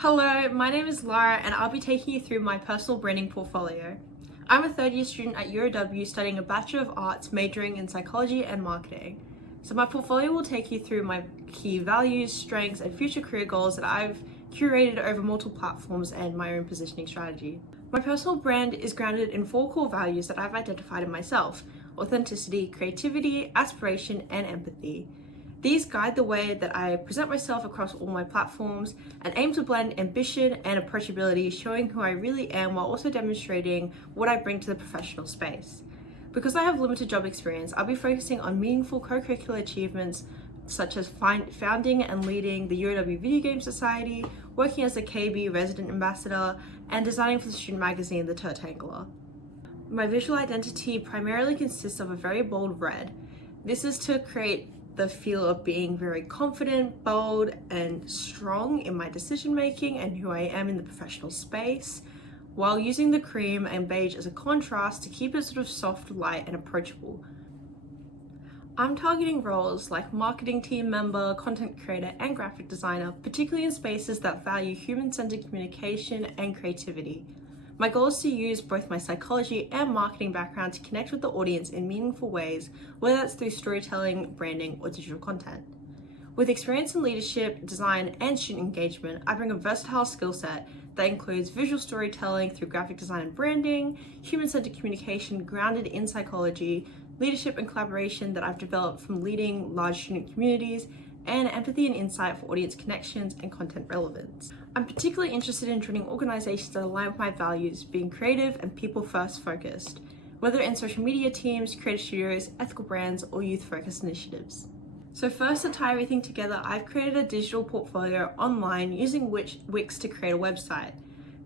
Hello, my name is Lara and I'll be taking you through my personal branding portfolio. I'm a third year student at UOW studying a Bachelor of Arts majoring in psychology and marketing. So my portfolio will take you through my key values, strengths, and future career goals that I've curated over multiple platforms and my own positioning strategy. My personal brand is grounded in 4 core values that I've identified in myself: authenticity, creativity, aspiration, and empathy. These guide the way that I present myself across all my platforms and aim to blend ambition and approachability, showing who I really am while also demonstrating what I bring to the professional space. Because I have limited job experience, I'll be focusing on meaningful co-curricular achievements such as founding and leading the UOW Video Game Society, working as a KB resident ambassador, and designing for the student magazine The Turtangular. My visual identity primarily consists of a very bold red. This is to create the feel of being very confident, bold, and strong in my decision making and who I am in the professional space, while using the cream and beige as a contrast to keep it sort of soft, light, and approachable. I'm targeting roles like marketing team member, content creator, and graphic designer, particularly in spaces that value human-centered communication and creativity. My goal is to use both my psychology and marketing background to connect with the audience in meaningful ways, whether that's through storytelling, branding, or digital content. With experience in leadership, design, and student engagement, I bring a versatile skill set that includes visual storytelling through graphic design and branding, human-centered communication grounded in psychology, leadership and collaboration that I've developed from leading large student communities, and empathy and insight for audience connections and content relevance. I'm particularly interested in joining organizations that align with my values, being creative and people-first focused, whether in social media teams, creative studios, ethical brands, or youth-focused initiatives. So first, to tie everything together, I've created a digital portfolio online using Wix to create a website.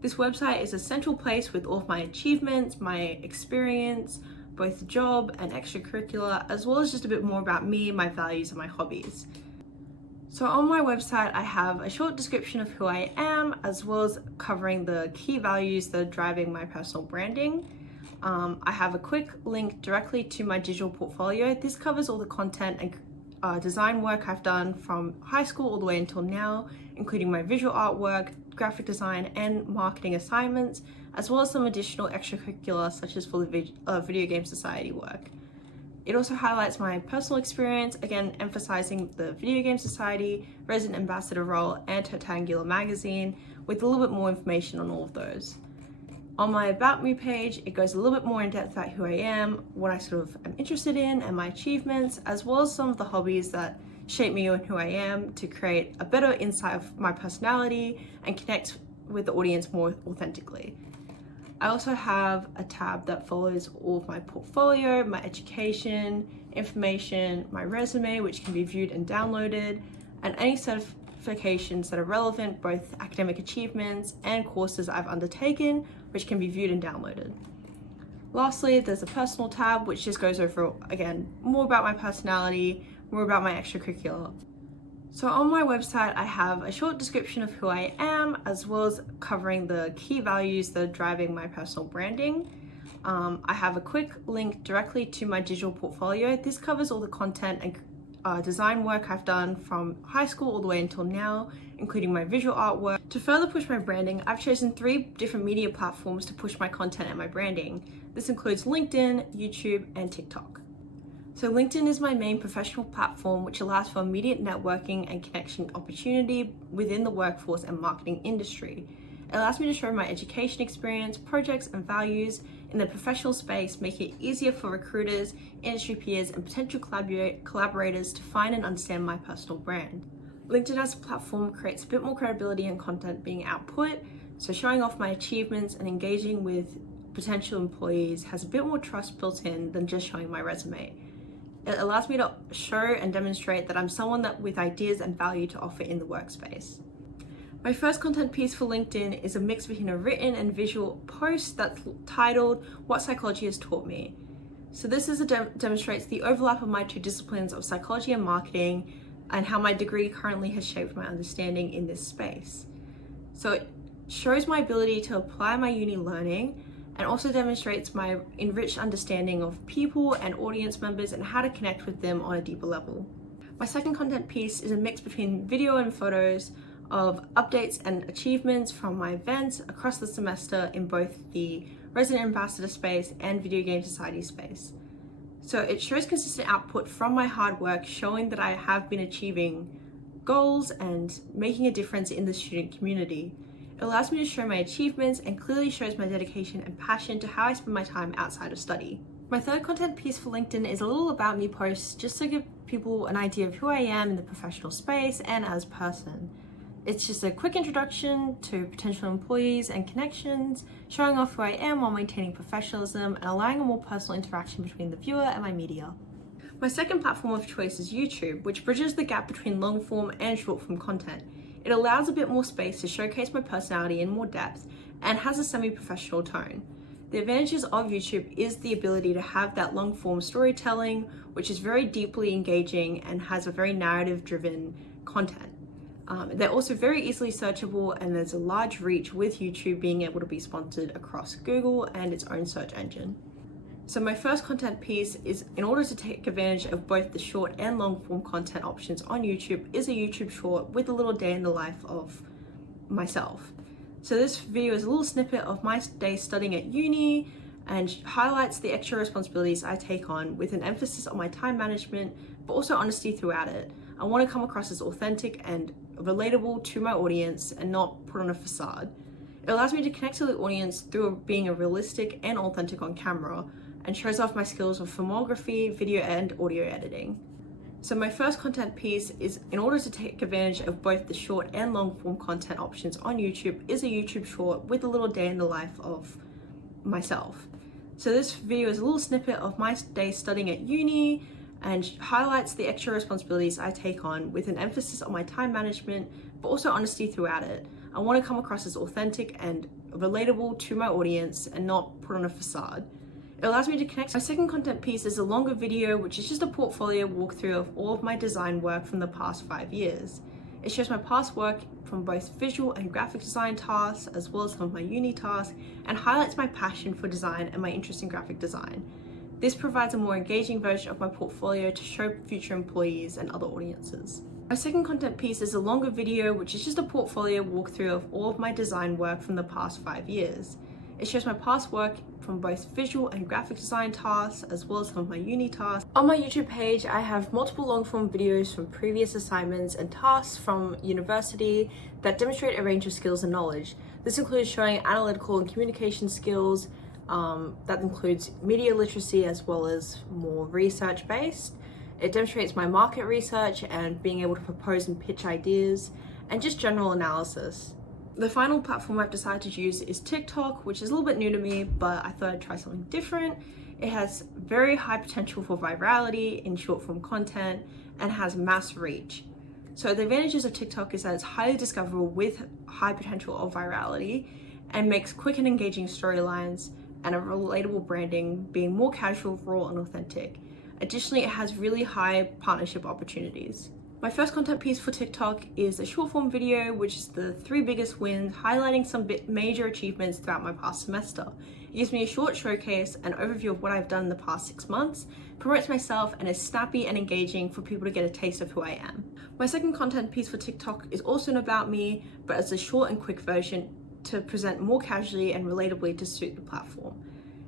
This website is a central place with all of my achievements, my experience, both job and extracurricular, as well as just a bit more about me, my values, and my hobbies. So on my website, I have a short description of who I am, as well as covering the key values that are driving my personal branding. I have a quick link directly to my digital portfolio. This covers all the content and design work I've done from high school all the way until now, including my visual artwork, graphic design, and marketing assignments, as well as some additional extracurricular such as for the Video Game Society work. It also highlights my personal experience, again emphasizing the Video Game Society, resident ambassador role, and Turtangular magazine, with a little bit more information on all of those. On my About Me page, it goes a little bit more in depth about who I am, what I sort of am interested in, and my achievements, as well as some of the hobbies that shape me and who I am to create a better insight of my personality and connect with the audience more authentically. I also have a tab that follows all of my portfolio, my education, information, my resume, which can be viewed and downloaded, and any certifications that are relevant, both academic achievements and courses I've undertaken, which can be viewed and downloaded. Lastly, there's a personal tab, which just goes over, again, more about my personality, more about my extracurricular. So on my website, I have a short description of who I am, as well as covering the key values that are driving my personal branding. I have a quick link directly to my digital portfolio. This covers all the content and design work I've done from high school all the way until now, including my visual artwork. To further push my branding, I've chosen 3 different media platforms to push my content and my branding. This includes LinkedIn, YouTube, and TikTok. So LinkedIn is my main professional platform, which allows for immediate networking and connection opportunity within the workforce and marketing industry. It allows me to show my education experience, projects, and values in the professional space, making it easier for recruiters, industry peers, and potential collaborators to find and understand my personal brand. LinkedIn as a platform creates a bit more credibility and content being output, so showing off my achievements and engaging with potential employees has a bit more trust built in than just showing my resume. It allows me to show and demonstrate that I'm someone with ideas and value to offer in the workspace. My first content piece for LinkedIn is a mix between a written and visual post that's titled "What Psychology Has Taught Me." So this demonstrates the overlap of my 2 disciplines of psychology and marketing, and how my degree currently has shaped my understanding in this space. So it shows my ability to apply my uni learning, and also demonstrates my enriched understanding of people and audience members and how to connect with them on a deeper level. My second content piece is a mix between video and photos of updates and achievements from my events across the semester in both the Resident Ambassador space and Video Game Society space. So it shows consistent output from my hard work, showing that I have been achieving goals and making a difference in the student community. It allows me to show my achievements and clearly shows my dedication and passion to how I spend my time outside of study. My third content piece for LinkedIn is a little about me post, just to give people an idea of who I am in the professional space and as a person. It's just a quick introduction to potential employees and connections, showing off who I am while maintaining professionalism and allowing a more personal interaction between the viewer and my media. My second platform of choice is YouTube, which bridges the gap between long form and short form content. It allows a bit more space to showcase my personality in more depth and has a semi-professional tone. The advantages of YouTube is the ability to have that long form storytelling, which is very deeply engaging and has a very narrative driven content. They're also very easily searchable, and there's a large reach with YouTube being able to be sponsored across Google and its own search engine. So my first content piece is, in order to take advantage of both the short and long form content options on YouTube, is a YouTube short with a little day in the life of myself. So this video is a little snippet of my day studying at uni and highlights the extra responsibilities I take on, with an emphasis on my time management, but also honesty throughout it. I want to come across as authentic and relatable to my audience and not put on a facade. It allows me to connect to the audience through being a realistic and authentic on camera, and shows off my skills of filmography, video and audio editing. So my first content piece is, in order to take advantage of both the short and long form content options on YouTube, is a YouTube short with a little day in the life of myself. So this video is a little snippet of my day studying at uni and highlights the extra responsibilities I take on, with an emphasis on my time management, but also honesty throughout it. I want to come across as authentic and relatable to my audience and not put on a facade. It allows me to connect. My second content piece is a longer video, which is just a portfolio walkthrough of all of my design work from the past 5 years. It shows my past work from both visual and graphic design tasks, as well as some of my uni tasks, and highlights my passion for design and my interest in graphic design. This provides a more engaging version of my portfolio to show future employees and other audiences. My second content piece is a longer video, which is just a portfolio walkthrough of all of my design work from the past 5 years. It shows my past work from both visual and graphic design tasks, as well as some of my uni tasks. On my YouTube page, I have multiple long form videos from previous assignments and tasks from university that demonstrate a range of skills and knowledge. This includes showing analytical and communication skills, that includes media literacy as well as more research based. It demonstrates my market research and being able to propose and pitch ideas, and just general analysis. The final platform I've decided to use is TikTok, which is a little bit new to me, but I thought I'd try something different. It has very high potential for virality in short form content and has mass reach. So the advantages of TikTok is that it's highly discoverable with high potential of virality, and makes quick and engaging storylines and a relatable branding, being more casual, raw and authentic. Additionally, it has really high partnership opportunities. My first content piece for TikTok is a short form video, which is the 3 biggest wins, highlighting some major achievements throughout my past semester. It gives me a short showcase, an overview of what I've done in the past 6 months, promotes myself, and is snappy and engaging for people to get a taste of who I am. My second content piece for TikTok is also an about me, but as a short and quick version to present more casually and relatably to suit the platform.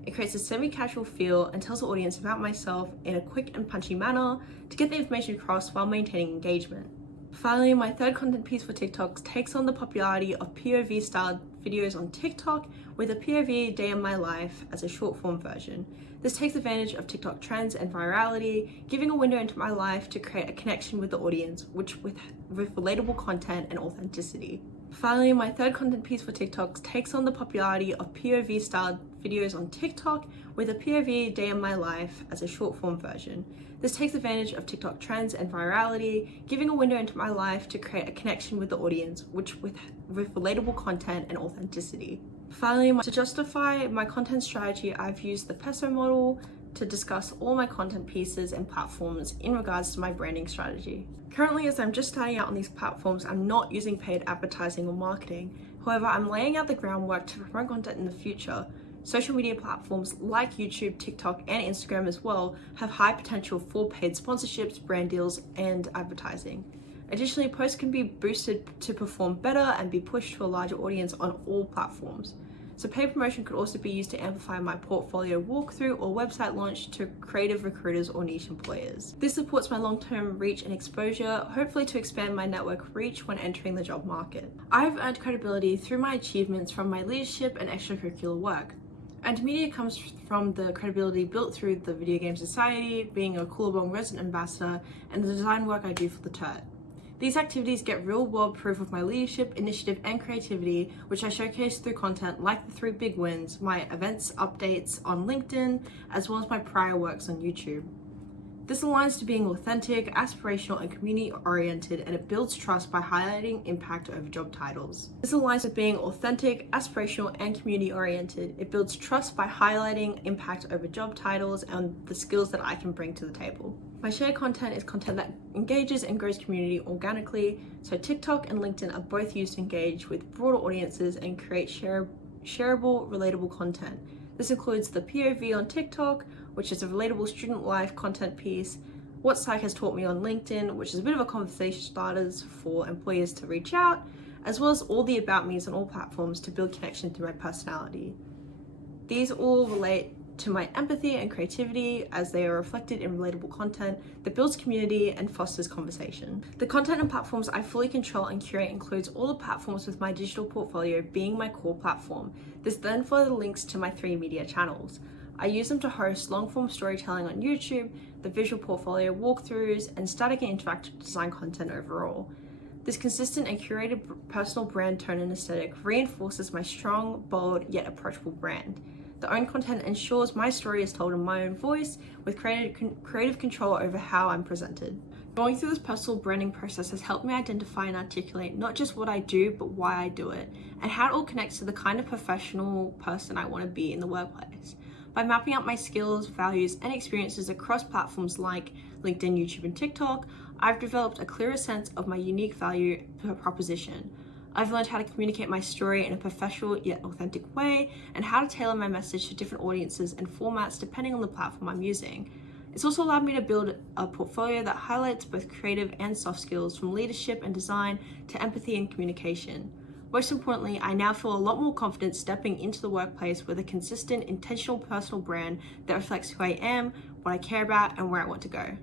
It creates a semi-casual feel and tells the audience about myself in a quick and punchy manner to get the information across while maintaining engagement. Finally, my third content piece for TikTok takes on the popularity of POV styled videos on TikTok, with a POV day in my life as a short form version. This takes advantage of TikTok trends and virality, giving a window into my life to create a connection with the audience, with relatable content and authenticity. Finally, my third content piece for TikTok takes on the popularity of POV styled videos on TikTok, with a POV day in my life as a short form version. This takes advantage of TikTok trends and virality, giving a window into my life to create a connection with the audience, with relatable content and authenticity. Finally, to justify my content strategy, I've used the PESO model to discuss all my content pieces and platforms in regards to my branding strategy. Currently, as I'm just starting out on these platforms, I'm not using paid advertising or marketing. However, I'm laying out the groundwork to promote content in the future. Social media platforms like YouTube, TikTok, and Instagram as well have high potential for paid sponsorships, brand deals, and advertising. Additionally, posts can be boosted to perform better and be pushed to a larger audience on all platforms. So paid promotion could also be used to amplify my portfolio walkthrough or website launch to creative recruiters or niche employers. This supports my long-term reach and exposure, hopefully to expand my network reach when entering the job market. I've earned credibility through my achievements from my leadership and extracurricular work. And media comes from the credibility built through the Video Game Society, being a Coolabong resident ambassador, and the design work I do for the TERT. These activities get real-world proof of my leadership, initiative, and creativity, which I showcase through content like the 3 big wins, my events updates on LinkedIn, as well as my prior works on YouTube. This aligns to being authentic, aspirational, and community-oriented, and it builds trust by highlighting impact over job titles. This aligns with being authentic, aspirational, and community-oriented. It builds trust by highlighting impact over job titles and the skills that I can bring to the table. My shared content is content that engages and grows community organically, so TikTok and LinkedIn are both used to engage with broader audiences and create shareable, relatable content. This includes the POV on TikTok, which is a relatable student life content piece, What Psych Has Taught Me on LinkedIn, which is a bit of a conversation starters for employers to reach out, as well as all the about me's on all platforms to build connection through my personality. These all relate to my empathy and creativity as they are reflected in relatable content that builds community and fosters conversation. The content and platforms I fully control and curate includes all the platforms with my digital portfolio being my core platform. This then further links to my 3 media channels. I use them to host long-form storytelling on YouTube, the visual portfolio walkthroughs, and static and interactive design content overall. This consistent and curated personal brand tone and aesthetic reinforces my strong, bold, yet approachable brand. The own content ensures my story is told in my own voice with creative control over how I'm presented. Going through this personal branding process has helped me identify and articulate not just what I do, but why I do it, and how it all connects to the kind of professional person I want to be in the workplace. By mapping out my skills, values, and experiences across platforms like LinkedIn, YouTube, and TikTok, I've developed a clearer sense of my unique value proposition. I've learned how to communicate my story in a professional yet authentic way, and how to tailor my message to different audiences and formats depending on the platform I'm using. It's also allowed me to build a portfolio that highlights both creative and soft skills, from leadership and design to empathy and communication. Most importantly, I now feel a lot more confident stepping into the workplace with a consistent, intentional personal brand that reflects who I am, what I care about, and where I want to go.